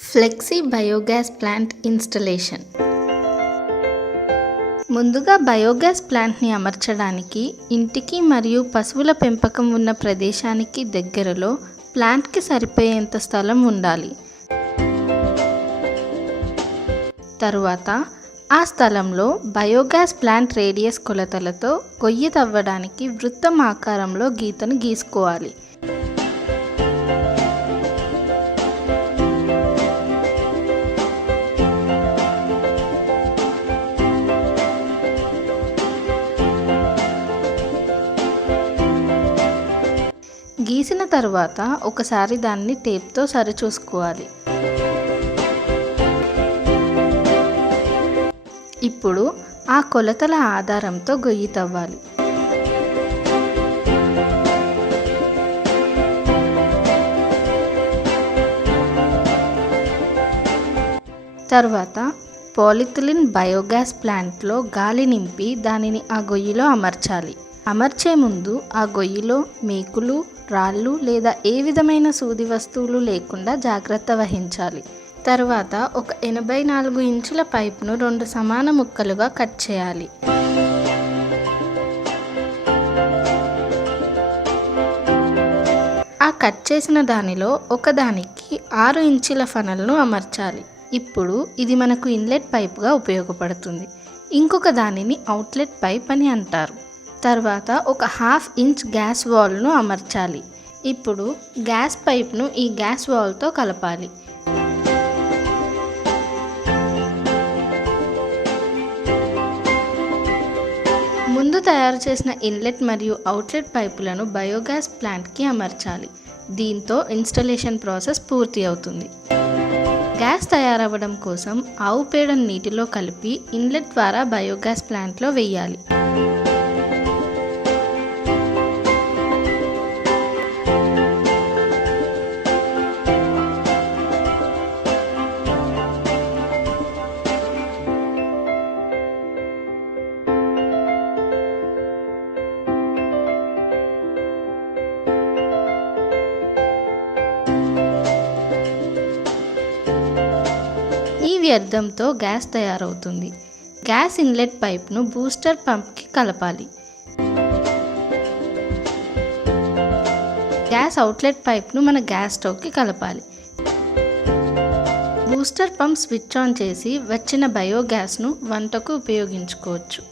Flexi biogas plant installation. ముందుగా biogas ప్లాంట్ని అమర్చడానికి ఇంటికి మరియు పశువుల పెంపకం ఉన్న ప్రదేశానికి దగ్గరలో ప్లాంట్కి సరిపోయేంత స్థలం ఉండాలి. తరువాత ఆ స్థలంలో బయోగ్యాస్ ప్లాంట్ రేడియస్ కొలతలతో గొయ్యి తవ్వడానికి వృత్తం ఆకారంలో గీతను గీసుకోవాలి. గీసిన తర్వాత ఒకసారి దాన్ని టేప్తో సరిచూసుకోవాలి. ఇప్పుడు ఆ కొలతల ఆధారంతో గొయ్యి తవ్వాలి. తర్వాత పాలిథిలిన్ బయోగ్యాస్ ప్లాంట్లో గాలి నింపి దానిని ఆ గొయ్యిలో అమర్చాలి. అమర్చే ముందు ఆ గొయ్యిలో మేకులు, రాళ్ళు లేదా ఏ విధమైన సూది వస్తువులు లేకుండా జాగ్రత్త వహించాలి. తర్వాత ఒక 84 ఇంచుల పైప్ను 2 సమాన ముక్కలుగా కట్ చేయాలి. ఆ కట్ చేసిన దానిలో ఒకదానికి 6 ఇంచుల ఫనల్ను అమర్చాలి. ఇప్పుడు ఇది మనకు ఇన్లెట్ పైప్గా ఉపయోగపడుతుంది. ఇంకొక దానిని అవుట్లెట్ పైప్ అని అంటారు. తర్వాత ఒక 1/2 ఇంచ్ గ్యాస్ వాల్ను అమర్చాలి. ఇప్పుడు గ్యాస్ పైప్ను ఈ గ్యాస్ వాల్తో కలపాలి. ముందు తయారు చేసిన ఇన్లెట్ మరియు అవుట్లెట్ పైపులను బయోగ్యాస్ ప్లాంట్కి అమర్చాలి. దీంతో ఇన్స్టలేషన్ ప్రాసెస్ పూర్తి అవుతుంది. గ్యాస్ తయారవ్వడం కోసం ఆవు పేడను నీటిలో కలిపి ఇన్లెట్ ద్వారా బయోగ్యాస్ ప్లాంట్లో వేయాలి. ఈ వ్యర్థంతో గ్యాస్ తయారవుతుంది. గ్యాస్ ఇన్లెట్ పైప్ను బూస్టర్ పంప్కి కలపాలి. గ్యాస్ అవుట్లెట్ పైప్ను మన గ్యాస్ స్టవ్కి కలపాలి. బూస్టర్ పంప్ స్విచ్ ఆన్ చేసి వచ్చిన బయోగ్యాస్ను వంటకు ఉపయోగించుకోవచ్చు.